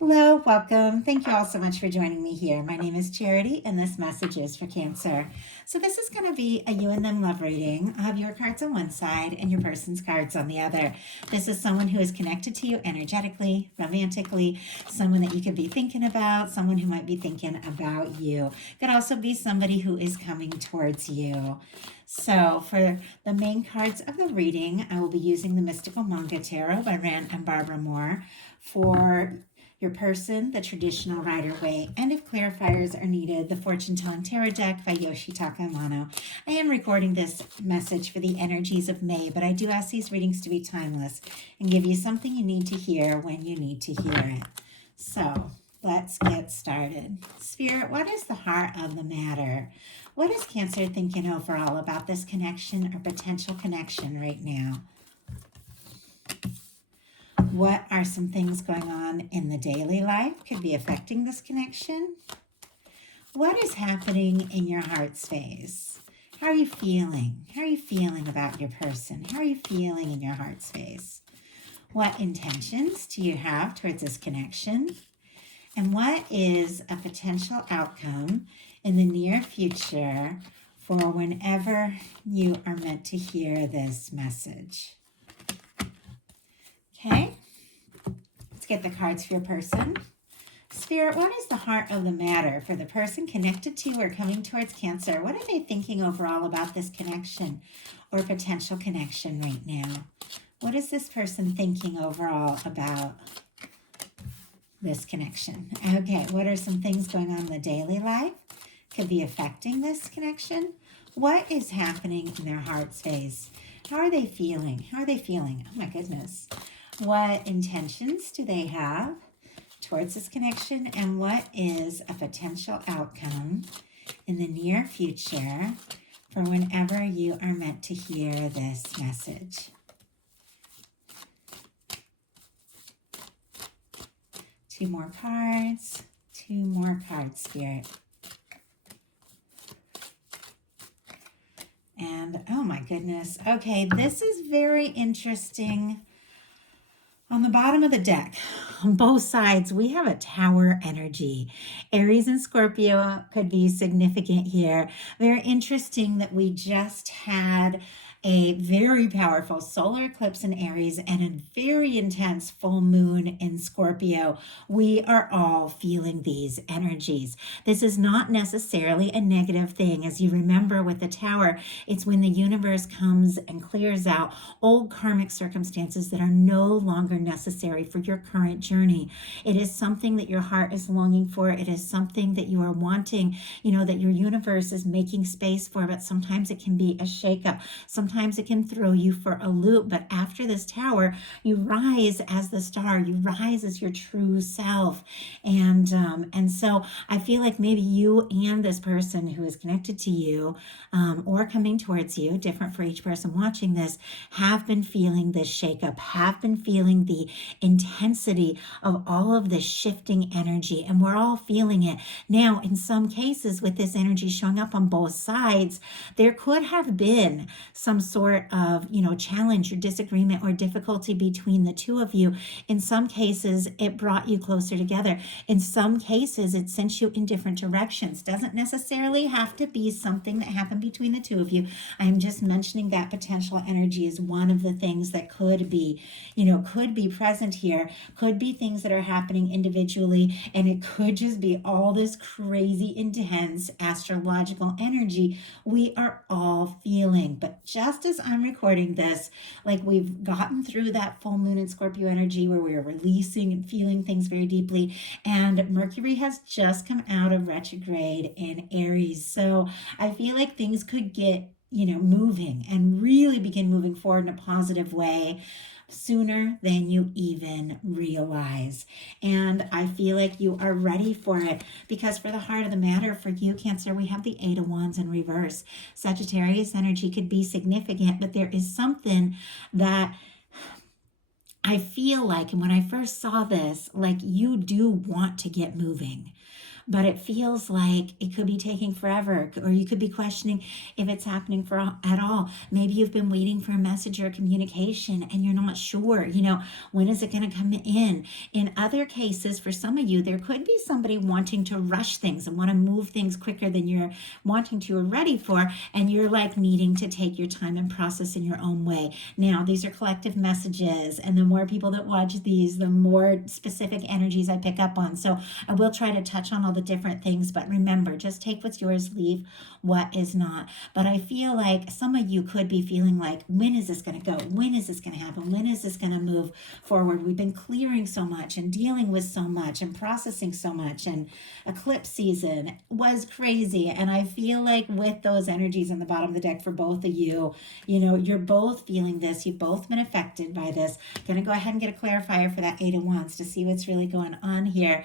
Hello, welcome. Thank you all so much for joining me here. My name is Charity, and this message is for Cancer. So, this is going to be a you and them love reading. I have your cards on one side and your person's cards on the other. This is someone who is connected to you energetically, romantically, someone that you could be thinking about, someone who might be thinking about you. Could also be somebody who is coming towards you. So, for the main cards of the reading, I will be using the Mystical Manga Tarot by Rand and Barbara Moore. For your person, the traditional Rider-Waite, and if clarifiers are needed, the Fortune Telling Tarot deck by Yoshitaka Amano. I am recording this message for the energies of May, but I do ask these readings to be timeless and give you something you need to hear when you need to hear it. So, let's get started. Spirit, what is the heart of the matter? What is Cancer thinking overall about this connection or potential connection right now? What are some things going on in the daily life could be affecting this connection? What is happening in your heart space? How are you feeling? How are you feeling about your person? How are you feeling in your heart space? What intentions do you have towards this connection? And what is a potential outcome in the near future for whenever you are meant to hear this message? Okay, let's get the cards for your person. Spirit, what is the heart of the matter for the person connected to or coming towards Cancer? What are they thinking overall about this connection or potential connection right now? What is this person thinking overall about this connection? Okay, what are some things going on in the daily life could be affecting this connection? What is happening in their heart space? How are they feeling? How are they feeling? Oh my goodness. What intentions do they have towards this connection? And what is a potential outcome in the near future for whenever you are meant to hear this message? Two more cards, Spirit. And oh my goodness. Okay, this is very interesting. On the bottom of the deck, on both sides, we have a tower energy. Aries and Scorpio could be significant here. Very interesting that we just had a very powerful solar eclipse in Aries and a very intense full moon in Scorpio. We are all feeling these energies. This is not necessarily a negative thing. As you remember with the tower, it's when the universe comes and clears out old karmic circumstances that are no longer necessary for your current journey. It is something that your heart is longing for. It is something that you are wanting, that your universe is making space for, but sometimes it can be a shakeup. Sometimes it can throw you for a loop, but after this tower, you rise as the star. You rise as your true self. And so I feel like maybe you and this person who is connected to you or coming towards you, different for each person watching this, have been feeling this shakeup, have been feeling the intensity of all of this shifting energy, and we're all feeling it. Now, in some cases, with this energy showing up on both sides, there could have been some sort of, challenge or disagreement or difficulty between the two of you. In some cases, it brought you closer together. In some cases, it sent you in different directions. Doesn't necessarily have to be something that happened between the two of you. I'm just mentioning that potential energy is one of the things that could be present here. Could be things that are happening individually, and it could just be all this crazy intense astrological energy we are all feeling. But just as I'm recording this, like we've gotten through that full moon in Scorpio energy where we are releasing and feeling things very deeply, and Mercury has just come out of retrograde in Aries. So I feel like things could get moving and really begin moving forward in a positive way sooner than you even realize. And I feel like you are ready for it, because for the heart of the matter for you, Cancer, we have the Eight of Wands in reverse. Sagittarius energy could be significant, but there is something that I feel like, and when I first saw this, like you do want to get moving. but it feels like it could be taking forever, or you could be questioning if it's happening at all. Maybe you've been waiting for a message or a communication and you're not sure, when is it going to come in? In other cases, for some of you, there could be somebody wanting to rush things and want to move things quicker than you're wanting to or ready for, and you're like needing to take your time and process in your own way. Now, these are collective messages, and the more people that watch these, the more specific energies I pick up on. So I will try to touch on all the different things, but remember, just take what's yours, leave what is not. But I feel like some of you could be feeling like, when is this going to go? When is this going to happen? When is this going to move forward? We've been clearing so much and dealing with so much and processing so much, and eclipse season was crazy. And I feel like with those energies in the bottom of the deck for both of you, you're both feeling this. You've both been affected by this. Going to go ahead and get a clarifier for that Eight of Wands to see what's really going on here.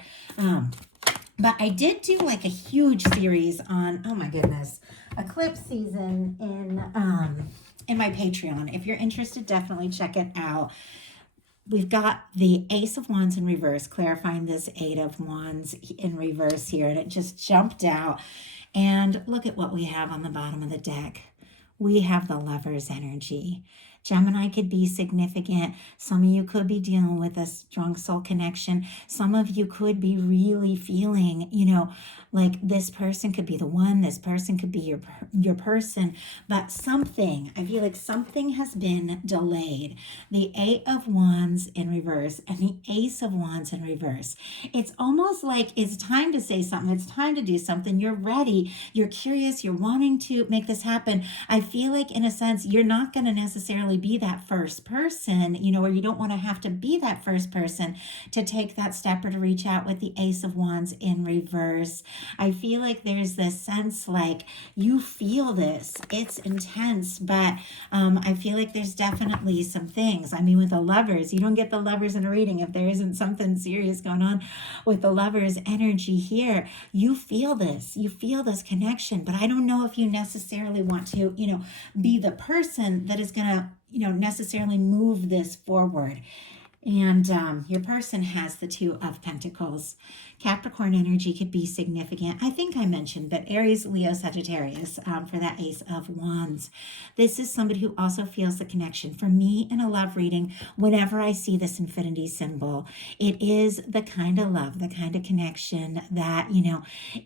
But I did do like a huge series on, oh my goodness, eclipse season in my Patreon. If you're interested, definitely check it out. We've got the Ace of Wands in reverse, clarifying this Eight of Wands in reverse here, and it just jumped out. And look at what we have on the bottom of the deck. We have the Lover's energy. Gemini could be significant. Some of you could be dealing with a strong soul connection. Some of you could be really feeling, like this person could be the one, this person could be your person, but I feel like something has been delayed. The Eight of Wands in reverse and the Ace of Wands in reverse. It's almost like it's time to say something. It's time to do something. You're ready. You're curious. You're wanting to make this happen. I feel like in a sense, you're not going to necessarily be that first person, or you don't want to have to be that first person to take that step or to reach out with the Ace of Wands in reverse. I feel like there's this sense like you feel this. It's intense, but I feel like there's definitely some things. I mean, with the Lovers, you don't get the Lovers in a reading if there isn't something serious going on with the Lovers energy here. You feel this. You feel this connection, but I don't know if you necessarily want to, be the person that is going to, necessarily move this forward. And your person has the Two of Pentacles. Capricorn energy could be significant. I think I mentioned, but Aries, Leo, Sagittarius for that Ace of Wands. This is somebody who also feels the connection. For me in a love reading, whenever I see this infinity symbol, it is the kind of love, the kind of connection that,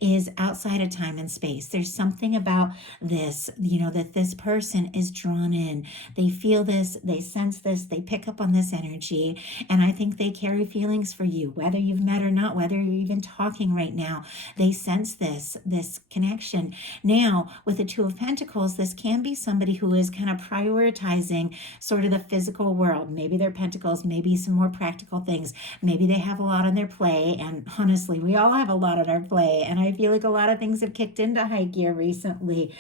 is outside of time and space. There's something about this, that this person is drawn in. They feel this, they sense this, they pick up on this energy. And I think they carry feelings for you, whether you've met or not, whether you're even talking right now. They sense this connection. Now, with the Two of Pentacles, this can be somebody who is kind of prioritizing sort of the physical world. Maybe they're pentacles, maybe some more practical things. Maybe they have a lot on their plate. And honestly, we all have a lot on our plate. And I feel like a lot of things have kicked into high gear recently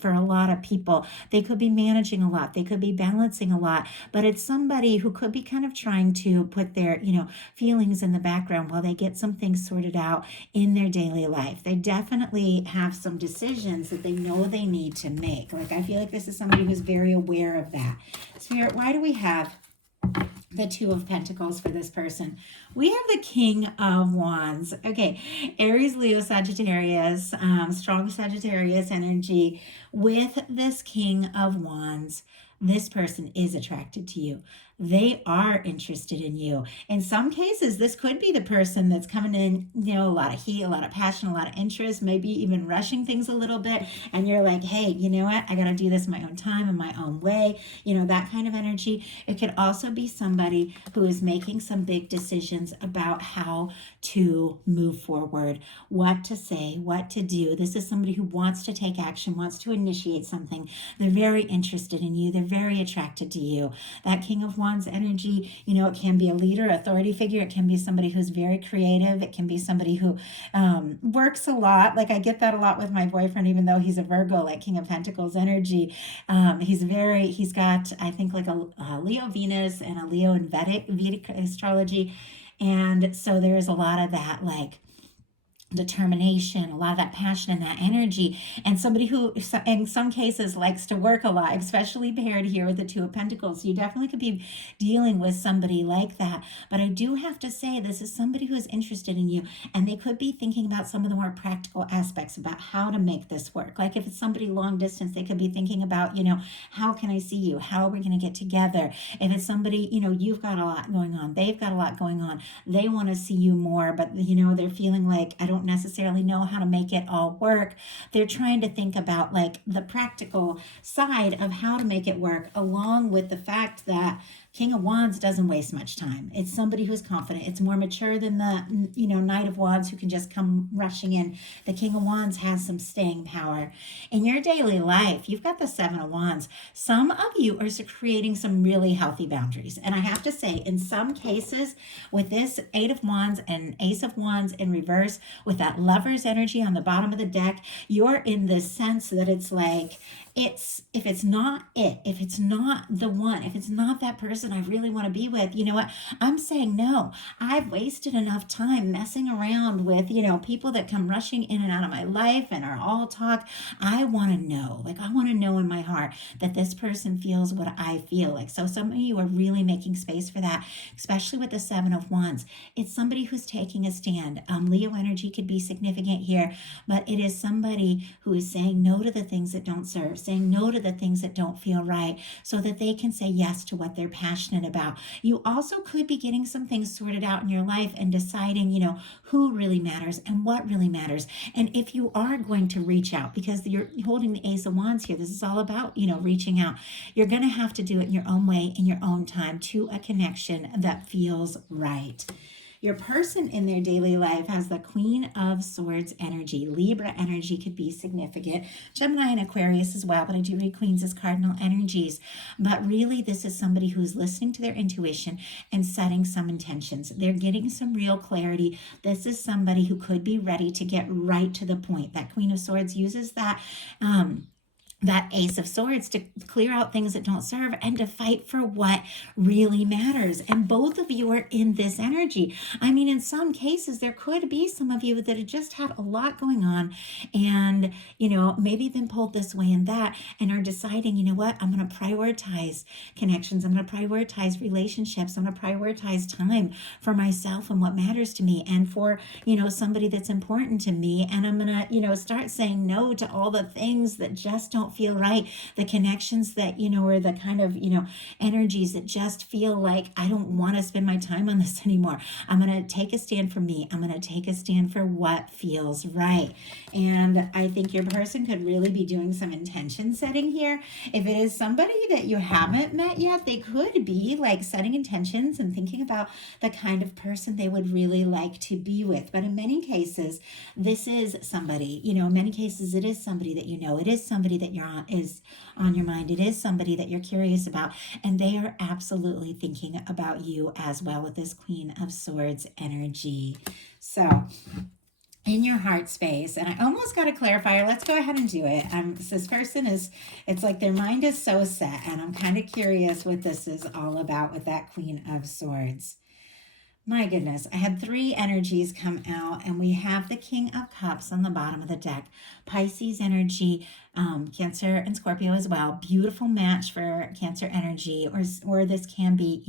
for a lot of people. They could be managing a lot. They could be balancing a lot. But it's somebody who could be kind of trying to put their, feelings in the background while they get some things sorted out in their daily life. They definitely have some decisions that they know they need to make. Like, I feel like this is somebody who's very aware of that. Spirit, why do we have the Two of Pentacles for this person? We have the King of Wands. Okay, Aries, Leo, Sagittarius, strong Sagittarius energy. With this King of Wands, this person is attracted to you. They are interested in you. In some cases, this could be the person that's coming in, a lot of heat, a lot of passion, a lot of interest, maybe even rushing things a little bit. And you're like, hey, you know what? I got to do this in my own time, in my own way, that kind of energy. It could also be somebody who is making some big decisions about how to move forward, what to say, what to do. This is somebody who wants to take action, wants to initiate something. They're very interested in you. They're very attracted to you. That King of Wands energy, it can be a leader, authority figure. It can be somebody who's very creative. It can be somebody who works a lot. Like, I get that a lot with my boyfriend, even though he's a Virgo, like King of Pentacles energy. He's got, I think, like a Leo Venus and a Leo in Vedic astrology. And so there's a lot of that, like, determination, a lot of that passion and that energy, and somebody who in some cases likes to work a lot, especially paired here with the Two of Pentacles. You definitely could be dealing with somebody like that. But I do have to say, this is somebody who's interested in you, and they could be thinking about some of the more practical aspects about how to make this work. Like if it's somebody long distance, they could be thinking about, how can I see you? How are we going to get together? If it's somebody, you've got a lot going on, they've got a lot going on, they want to see you more, but they're feeling like, I don't necessarily know how to make it all work. They're trying to think about like the practical side of how to make it work, along with the fact that King of Wands doesn't waste much time. It's somebody who's confident. It's more mature than the, Knight of Wands who can just come rushing in. The King of Wands has some staying power. In your daily life, you've got the Seven of Wands. Some of you are creating some really healthy boundaries. And I have to say, in some cases, with this Eight of Wands and Ace of Wands in reverse, with that Lover's energy on the bottom of the deck, you're in this sense that it's like, if it's not the one, if it's not that person I really want to be with, you know what? I'm saying no. I've wasted enough time messing around with, people that come rushing in and out of my life and are all talk. I want to know, I want to know in my heart that this person feels what I feel like. So some of you are really making space for that, especially with the Seven of Wands. It's somebody who's taking a stand. Leo energy could be significant here, but it is somebody who is saying no to the things that don't serve, saying no to the things that don't feel right, so that they can say yes to what they're passionate about. You also could be getting some things sorted out in your life and deciding, who really matters and what really matters. And if you are going to reach out, because you're holding the Ace of Wands here, this is all about, reaching out. You're going to have to do it in your own way, in your own time, to a connection that feels right. Your person in their daily life has the Queen of Swords energy. Libra energy could be significant. Gemini and Aquarius as well, but I do read Queens as cardinal energies. But really, this is somebody who's listening to their intuition and setting some intentions. They're getting some real clarity. This is somebody who could be ready to get right to the point. That Queen of Swords uses that Ace of Swords to clear out things that don't serve and to fight for what really matters. And both of you are in this energy. I mean, in some cases, there could be some of you that have just had a lot going on and, maybe been pulled this way and that, and are deciding, what, I'm going to prioritize connections. I'm going to prioritize relationships. I'm going to prioritize time for myself and what matters to me and for, somebody that's important to me. And I'm going to, start saying no to all the things that just don't feel right, the connections that, or the kind of, energies that just feel like I don't want to spend my time on this anymore. I'm going to take a stand for me. I'm going to take a stand for what feels right. And I think your person could really be doing some intention setting here. If it is somebody that you haven't met yet, they could be like setting intentions and thinking about the kind of person they would really like to be with. But in many cases, this is somebody, in many cases, it is somebody that it is somebody that is on your mind. It is somebody that you're curious about, and they are absolutely thinking about you as well with this Queen of Swords energy. So in your heart space, and I almost got a clarifier. Let's go ahead and do it. This person it's like their mind is so set, and I'm kind of curious what this is all about with that Queen of Swords. My goodness, I had 3 energies come out, and we have the King of Cups on the bottom of the deck. Pisces energy, Cancer and Scorpio as well. Beautiful match for Cancer energy, or this can be,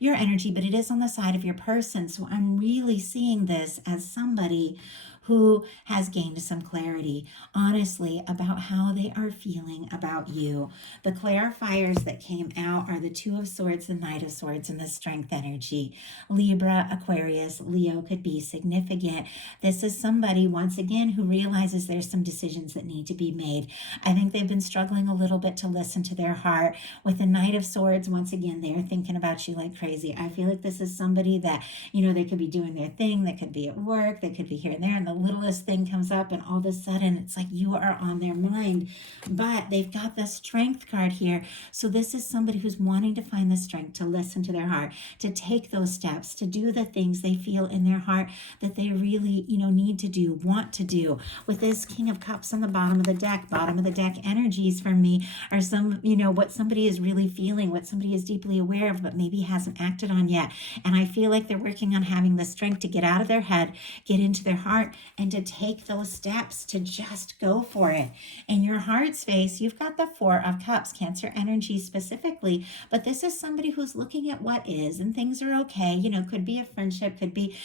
your energy, but it is on the side of your person. So I'm really seeing this as somebody who has gained some clarity, honestly, about how they are feeling about you. The clarifiers that came out are the Two of Swords, the Knight of Swords, and the Strength energy. Libra, Aquarius, Leo could be significant. This is somebody, once again, who realizes there's some decisions that need to be made. I think they've been struggling a little bit to listen to their heart. With the Knight of Swords, once again, they're thinking about you like crazy. I feel like this is somebody that, they could be doing their thing. They could be at work. They could be here and there, and the littlest thing comes up, and all of a sudden it's like you are on their mind. But they've got the Strength card here. So this is somebody who's wanting to find the strength to listen to their heart, to take those steps, to do the things they feel in their heart that they really, need to do, want to do. With this King of Cups on the bottom of the deck energies for me are some, what somebody is really feeling, what somebody is deeply aware of, but maybe hasn't acted on yet. And I feel like they're working on having the strength to get out of their head, get into their heart, and to take those steps to just go for it. In your heart space, you've got the Four of Cups, Cancer energy specifically, but this is somebody who's looking at what is, and things are okay. Could be a friendship, could be,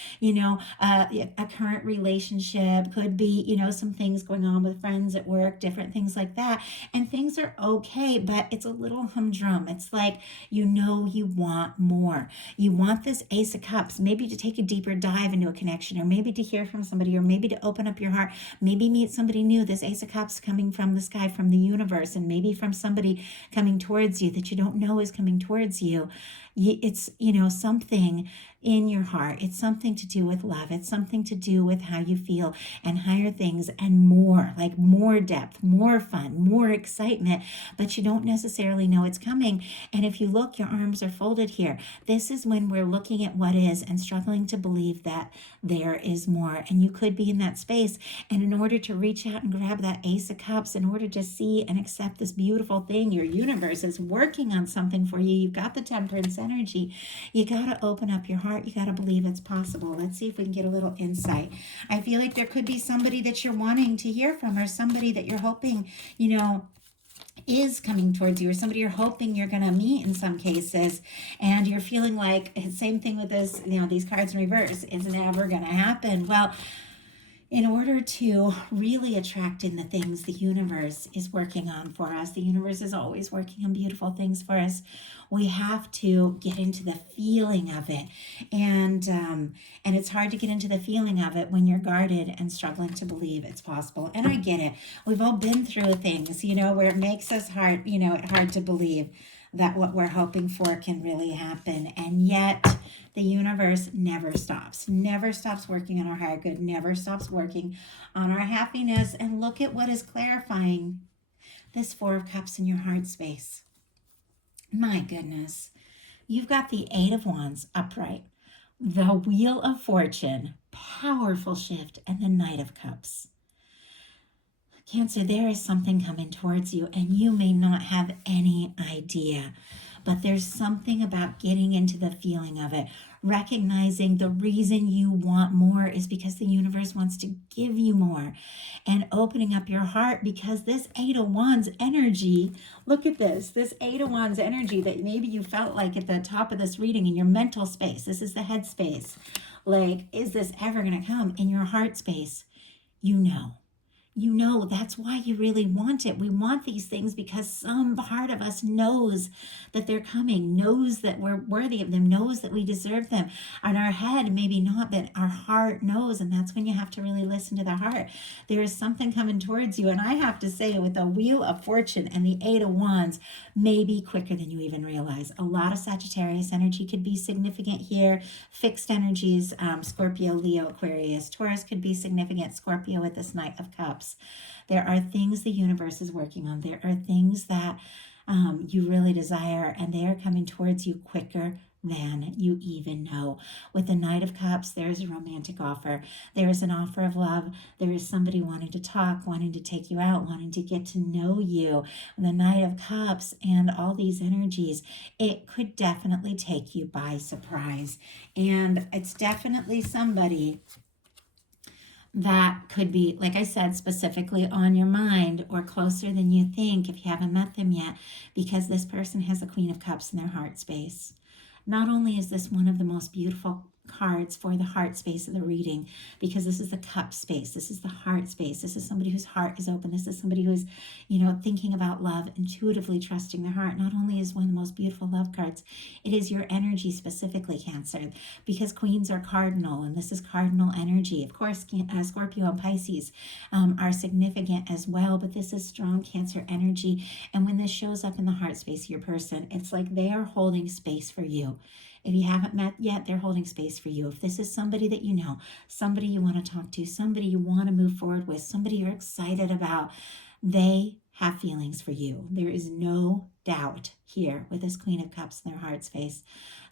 a current relationship, could be, some things going on with friends at work, different things like that. And things are okay, but it's a little humdrum. It's like, you want more. You want this Ace of Cups, maybe to take a deeper dive into a connection, or maybe to hear from somebody, or maybe to open up your heart, maybe meet somebody new. This Ace of Cups coming from the sky, from the universe, and maybe from somebody coming towards you that you don't know is coming towards you. It's, something in your heart. It's something to do with love. It's something to do with how you feel and higher things and more, like more depth, more fun, more excitement, but you don't necessarily know it's coming. And if you look, your arms are folded here. This is when we're looking at what is and struggling to believe that there is more. And you could be in that space. And in order to reach out and grab that Ace of Cups, in order to see and accept this beautiful thing, your universe is working on something for you. You've got the Temperance energy. You got to open up your heart. You got to believe it's possible. Let's see if we can get a little insight. I feel like there could be somebody that you're wanting to hear from, or somebody that you're hoping, is coming towards you, or somebody you're hoping you're going to meet in some cases, and you're feeling like, same thing with this, these cards in reverse, it's never going to happen. Well, in order to really attract in the things the universe is working on for us, the universe is always working on beautiful things for us. We have to get into the feeling of it, and it's hard to get into the feeling of it when you're guarded and struggling to believe it's possible. And I get it. We've all been through things, where it makes us hard to believe that what we're hoping for can really happen. And yet the universe never stops working on our higher good, never stops working on our happiness. And look at what is clarifying this Four of Cups in your heart space. My goodness. You've got the Eight of Wands upright, the Wheel of Fortune, powerful shift, and the Knight of Cups. Cancer, there is something coming towards you, and you may not have any idea, but there's something about getting into the feeling of it, recognizing the reason you want more is because the universe wants to give you more, and opening up your heart, because this Eight of Wands energy, look at this Eight of Wands energy that maybe you felt like at the top of this reading in your mental space. This is the head space. Like, is this ever going to come? In your heart space, that's why you really want it. We want these things because some part of us knows that they're coming, knows that we're worthy of them, knows that we deserve them. And our head, maybe not, but our heart knows. And that's when you have to really listen to the heart. There is something coming towards you. And I have to say, with the Wheel of Fortune and the Eight of Wands, maybe quicker than you even realize. A lot of Sagittarius energy could be significant here. Fixed energies, Scorpio, Leo, Aquarius, Taurus could be significant. Scorpio with this Knight of Cups. There are things the universe is working on. There are things that you really desire, and they are coming towards you quicker than you even know. With the Knight of Cups, there is a romantic offer. There is an offer of love. There is somebody wanting to talk, wanting to take you out, wanting to get to know you. The Knight of Cups and all these energies, it could definitely take you by surprise. And it's definitely somebody that could be, like I said, specifically on your mind or closer than you think if you haven't met them yet, because this person has a Queen of Cups in their heart space. Not only is this one of the most beautiful cards for the heart space of the reading, because this is the cup space, this is the heart space, this is somebody whose heart is open, this is somebody who is, thinking about love, intuitively trusting their heart. Not only is one of the most beautiful love cards, it is your energy specifically, Cancer, because queens are cardinal, and this is cardinal energy. Of course, Scorpio and Pisces are significant as well, but this is strong Cancer energy. And when this shows up in the heart space of your person, it's like they are holding space for you. If you haven't met yet, they're holding space for you. If this is somebody that you know, somebody you want to talk to, somebody you want to move forward with, somebody you're excited about, they have feelings for you. There is no out here with this Queen of Cups in their heart space.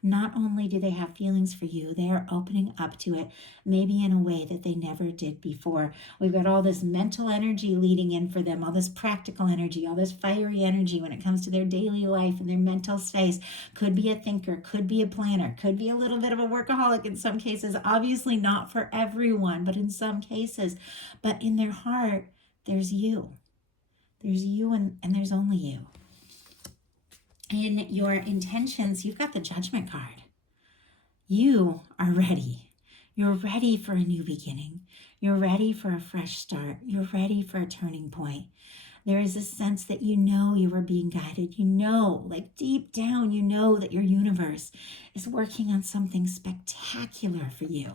Not only do they have feelings for you, they are opening up to it, maybe in a way that they never did before. We've got all this mental energy leading in for them, all this practical energy, all this fiery energy when it comes to their daily life and their mental space. Could be a thinker, could be a planner, could be a little bit of a workaholic in some cases. Obviously not for everyone, but in some cases. But in their heart, there's you. There's you and there's only you. In your intentions, you've got the Judgment card. You are ready. You're ready for a new beginning. You're ready for a fresh start. You're ready for a turning point. There is a sense that you know you are being guided. You know, like deep down, you know that your universe is working on something spectacular for you.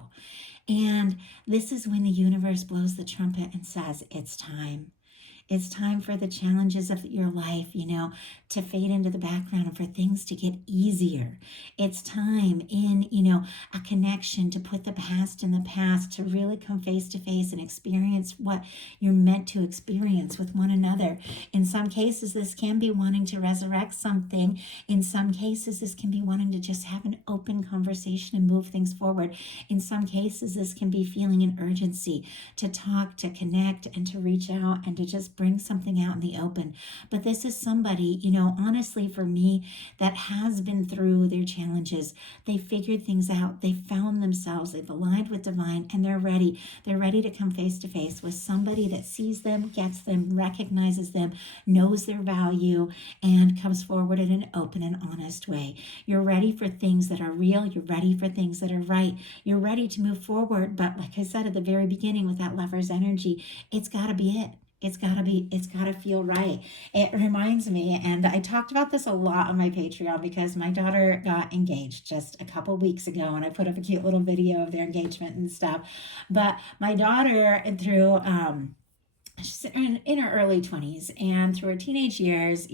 And this is when the universe blows the trumpet and says, it's time. It's time for the challenges of your life, to fade into the background and for things to get easier. It's time in, a connection to put the past in the past, to really come face to face and experience what you're meant to experience with one another. In some cases, this can be wanting to resurrect something. In some cases, this can be wanting to just have an open conversation and move things forward. In some cases, this can be feeling an urgency to talk, to connect, and to reach out and to just bring something out in the open. But this is somebody, honestly for me, that has been through their challenges. They figured things out. They found themselves. They've aligned with divine, and they're ready. They're ready to come face to face with somebody that sees them, gets them, recognizes them, knows their value, and comes forward in an open and honest way. You're ready for things that are real. You're ready for things that are right. You're ready to move forward. But like I said at the very beginning with that Lover's energy, it's got to be it. It's got to feel right. It reminds me, and I talked about this a lot on my Patreon because my daughter got engaged just a couple weeks ago, and I put up a cute little video of their engagement and stuff. But my daughter, through she's in her early 20s, and through her teenage years,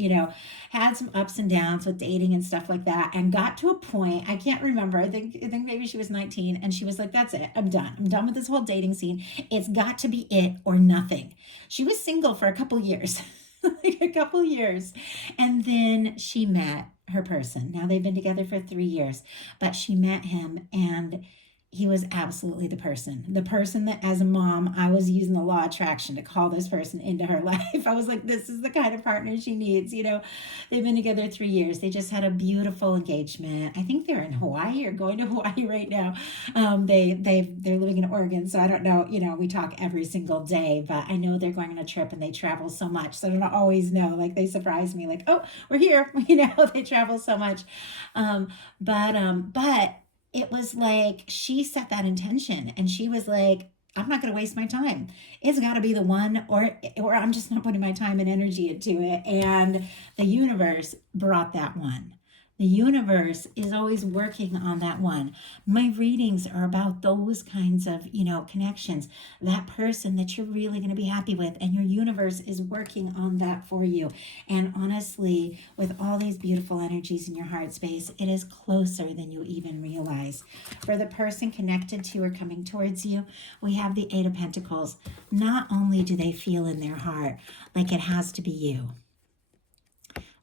had some ups and downs with dating and stuff like that, and got to a point, I can't remember, I think maybe she was 19, and she was like, that's it, I'm done with this whole dating scene. It's got to be it or nothing. She was single for a couple years like a couple years, and then she met her person. Now they've been together for 3 years, but she met him, and he was absolutely the person that as a mom, I was using the law of attraction to call this person into her life. I was like, this is the kind of partner she needs. They've been together 3 years. They just had a beautiful engagement. I think they're in Hawaii or going to Hawaii right now. They're living in Oregon. So I don't know, we talk every single day, but I know they're going on a trip and they travel so much. So I don't always know, like they surprise me like, oh, we're here. They travel so much. But it was like she set that intention, and she was like, I'm not going to waste my time. It's got to be the one, or I'm just not putting my time and energy into it. And the universe brought that one. The universe is always working on that one. My readings are about those kinds of, connections, that person that you're really going to be happy with, and your universe is working on that for you. And honestly, with all these beautiful energies in your heart space, it is closer than you even realize. For the person connected to or coming towards you, we have the Eight of Pentacles. Not only do they feel in their heart like it has to be you,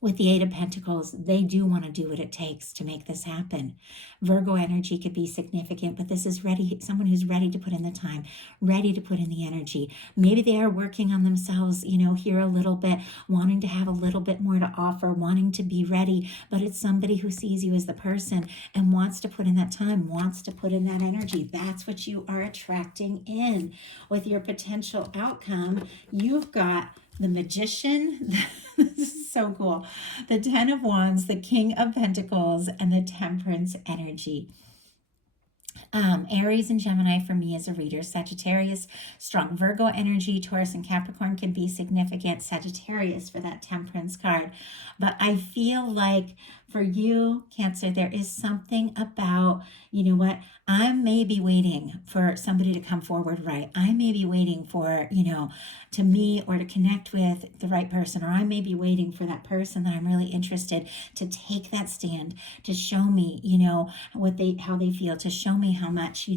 with the Eight of Pentacles, they do want to do what it takes to make this happen. Virgo energy could be significant, but this is someone who's ready to put in the time, ready to put in the energy. Maybe they are working on themselves, here a little bit, wanting to have a little bit more to offer, wanting to be ready, but it's somebody who sees you as the person and wants to put in that time, wants to put in that energy. That's what you are attracting in. With your potential outcome, you've got the Magician. This is so cool. The Ten of Wands, the King of Pentacles, and the Temperance energy. Aries and Gemini for me as a reader. Sagittarius, strong Virgo energy. Taurus and Capricorn can be significant. Sagittarius for that Temperance card. But I feel like for you, Cancer, there is something about, I may be waiting for somebody to come forward right. I may be waiting for, to meet or to connect with the right person, or I may be waiting for that person that I'm really interested to take that stand, to show me, how they feel, to show me how much,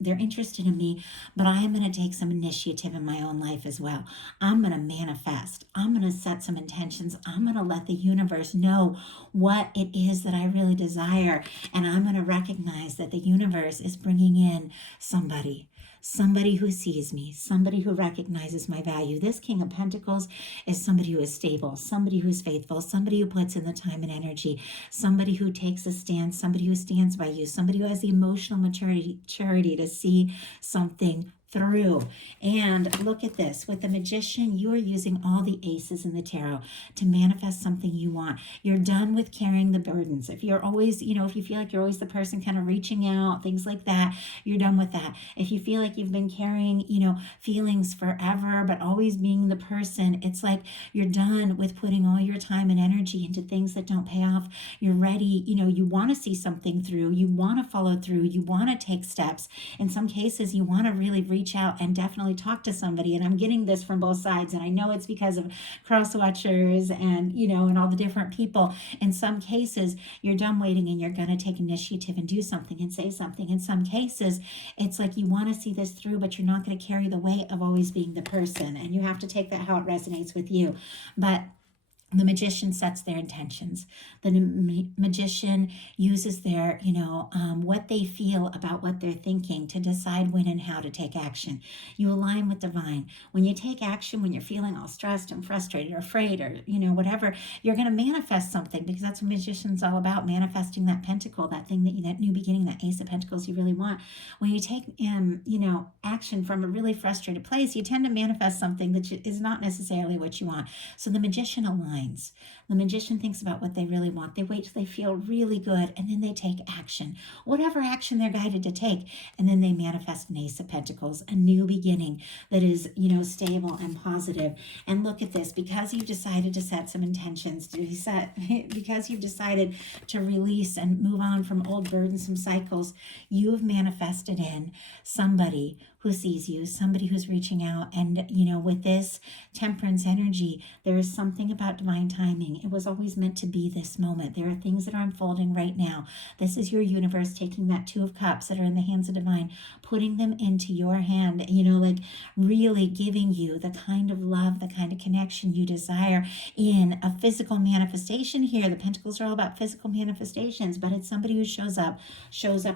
they're interested in me, but I am going to take some initiative in my own life as well. I'm going to manifest. I'm going to set some intentions. I'm going to let the universe know what it is that I really desire. And I'm going to recognize that the universe is bringing in somebody who sees me, somebody who recognizes my value. This King of Pentacles is somebody who is stable, somebody who's faithful, somebody who puts in the time and energy, somebody who takes a stand, somebody who stands by you, somebody who has the emotional maturity to see something through. And look at this. With the Magician, you are using all the aces in the tarot to manifest something you want. You're done with carrying the burdens. If you're always, if you feel like you're always the person kind of reaching out, things like that, you're done with that. If you feel like you've been carrying, feelings forever, but always being the person, it's like you're done with putting all your time and energy into things that don't pay off. You're ready, you want to see something through, you want to follow through, you want to take steps. In some cases, you want to really reach out and definitely talk to somebody. And I'm getting this from both sides. And I know it's because of cross watchers and, and all the different people. In some cases, you're done waiting and you're going to take initiative and do something and say something. In some cases, it's like you want to see this through, but you're not going to carry the weight of always being the person. And you have to take that how it resonates with you. But the Magician sets their intentions. The Magician uses their, what they feel about what they're thinking to decide when and how to take action. You align with divine. When you take action, when you're feeling all stressed and frustrated or afraid or, whatever, you're going to manifest something, because that's what Magician's all about, manifesting that pentacle, that thing that new beginning, that Ace of Pentacles you really want. When you take, action from a really frustrated place, you tend to manifest something that is not necessarily what you want. So the Magician aligns. The Magician thinks about what they really want. They wait till they feel really good, and then they take action, whatever action they're guided to take, and then they manifest an Ace of Pentacles, a new beginning that is, stable and positive. And look at this, because you've decided to set some intentions, because you've decided to release and move on from old burdensome cycles, you've manifested in somebody who sees you, somebody who's reaching out. And, with this Temperance energy, there is something about divine timing. It was always meant to be this moment. There are things that are unfolding right now. This is your universe taking that Two of Cups that are in the hands of divine, putting them into your hand, like really giving you the kind of love, the kind of connection you desire in a physical manifestation here. The Pentacles are all about physical manifestations, but it's somebody who shows up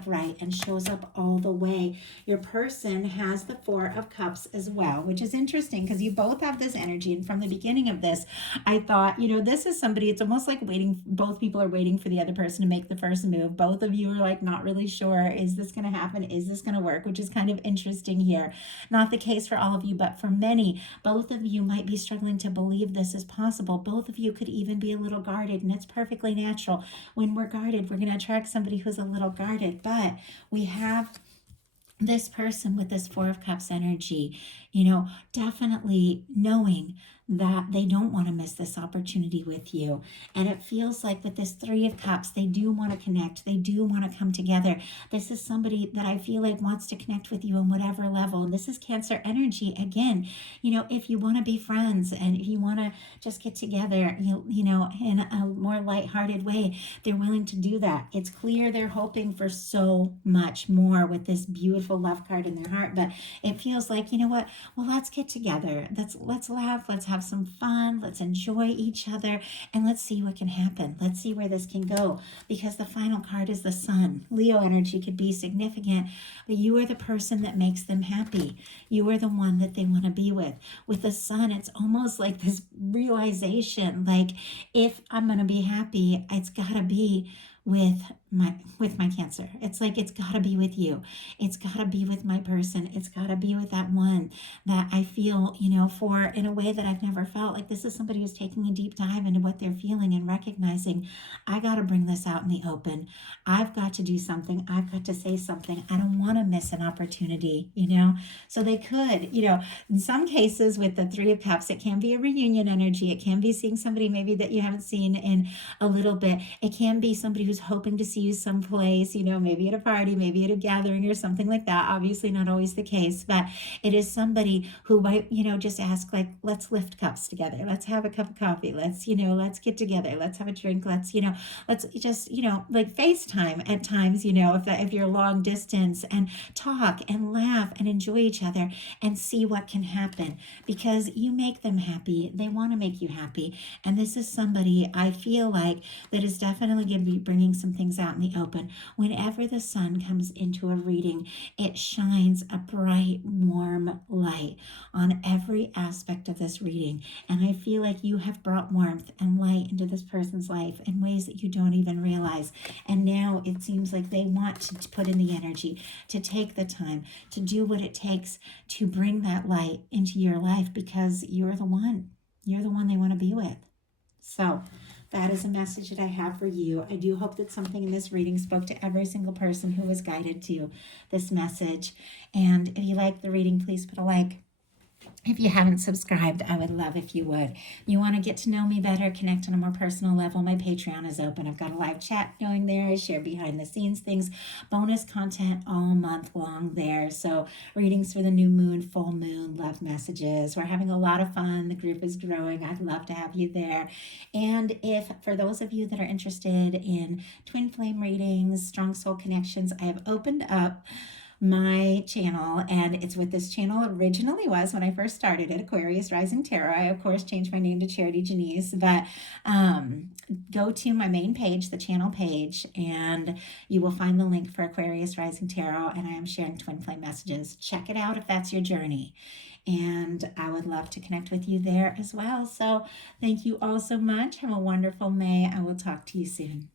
right, and shows up all the way. Your person has the Four of Cups as well, which is interesting because you both have this energy. And from the beginning of this, I thought, this is somebody, it's almost like both people are waiting for the other person to make the first move. Both of you are like not really sure, is this going to happen? Is this going to work? Which is kind of interesting here. Not the case for all of you, but for many, both of you might be struggling to believe this is possible. Both of you could even be a little guarded, and it's perfectly natural. When we're guarded, we're going to attract somebody who's a little guarded, but we have this person with this Four of Cups energy, definitely knowing that they don't want to miss this opportunity with you. And it feels like with this Three of Cups, they do want to connect. They do want to come together. This is somebody that I feel like wants to connect with you on whatever level. And this is Cancer energy. Again, if you want to be friends and if you want to just get together, in a more lighthearted way, they're willing to do that. It's clear they're hoping for so much more with this beautiful love card in their heart. But it feels like, what? Well, let's get together. Let's laugh. Let's have some fun. Let's enjoy each other, and let's see what can happen. Let's see where this can go, because the final card is the Sun. Leo energy could be significant, but you are the person that makes them happy. You are the one that they want to be with. With the Sun, it's almost like this realization, like, if I'm going to be happy, it's got to be with my Cancer. It's like, it's got to be with you. It's got to be with my person. It's got to be with that one that I feel, for, in a way that I've never felt. Like, this is somebody who's taking a deep dive into what they're feeling and recognizing, I got to bring this out in the open. I've got to do something. I've got to say something. I don't want to miss an opportunity, So they could, in some cases with the Three of Cups, it can be a reunion energy. It can be seeing somebody maybe that you haven't seen in a little bit. It can be somebody who's who's hoping to see you someplace, maybe at a party, maybe at a gathering or something like that. Obviously not always the case, but it is somebody who might, just ask, like, let's lift cups together. Let's have a cup of coffee. Let's get together. Let's have a drink. Let's just, like FaceTime at times, if you're long distance, and talk and laugh and enjoy each other and see what can happen, because you make them happy. They want to make you happy. And this is somebody I feel like that is definitely going to be bringing some things out in the open. Whenever the sun comes into a reading, it shines a bright, warm light on every aspect of this reading. And I feel like you have brought warmth and light into this person's life in ways that you don't even realize. And now it seems like they want to put in the energy, to take the time, to do what it takes to bring that light into your life, because you're the one. You're the one they want to be with. So that is a message that I have for you. I do hope that something in this reading spoke to every single person who was guided to this message. And if you like the reading, please put a like. If you haven't subscribed, I would love if you would. You want to get to know me better, connect on a more personal level, my Patreon is open. I've got a live chat going there. I share behind the scenes things, bonus content all month long there. So readings for the new moon, full moon, love messages. We're having a lot of fun. The group is growing. I'd love to have you there. And if for those of you that are interested in twin flame readings, strong soul connections, I have opened up my channel, and it's what this channel originally was when I first started it, Aquarius Rising Tarot. I of course changed my name to Charity Janice, but go to my main page, the channel page, and you will find the link for Aquarius Rising Tarot, and I am sharing twin flame messages. Check it out if that's your journey, and I would love to connect with you there as well. So thank you all so much. Have a wonderful May. I will talk to you soon.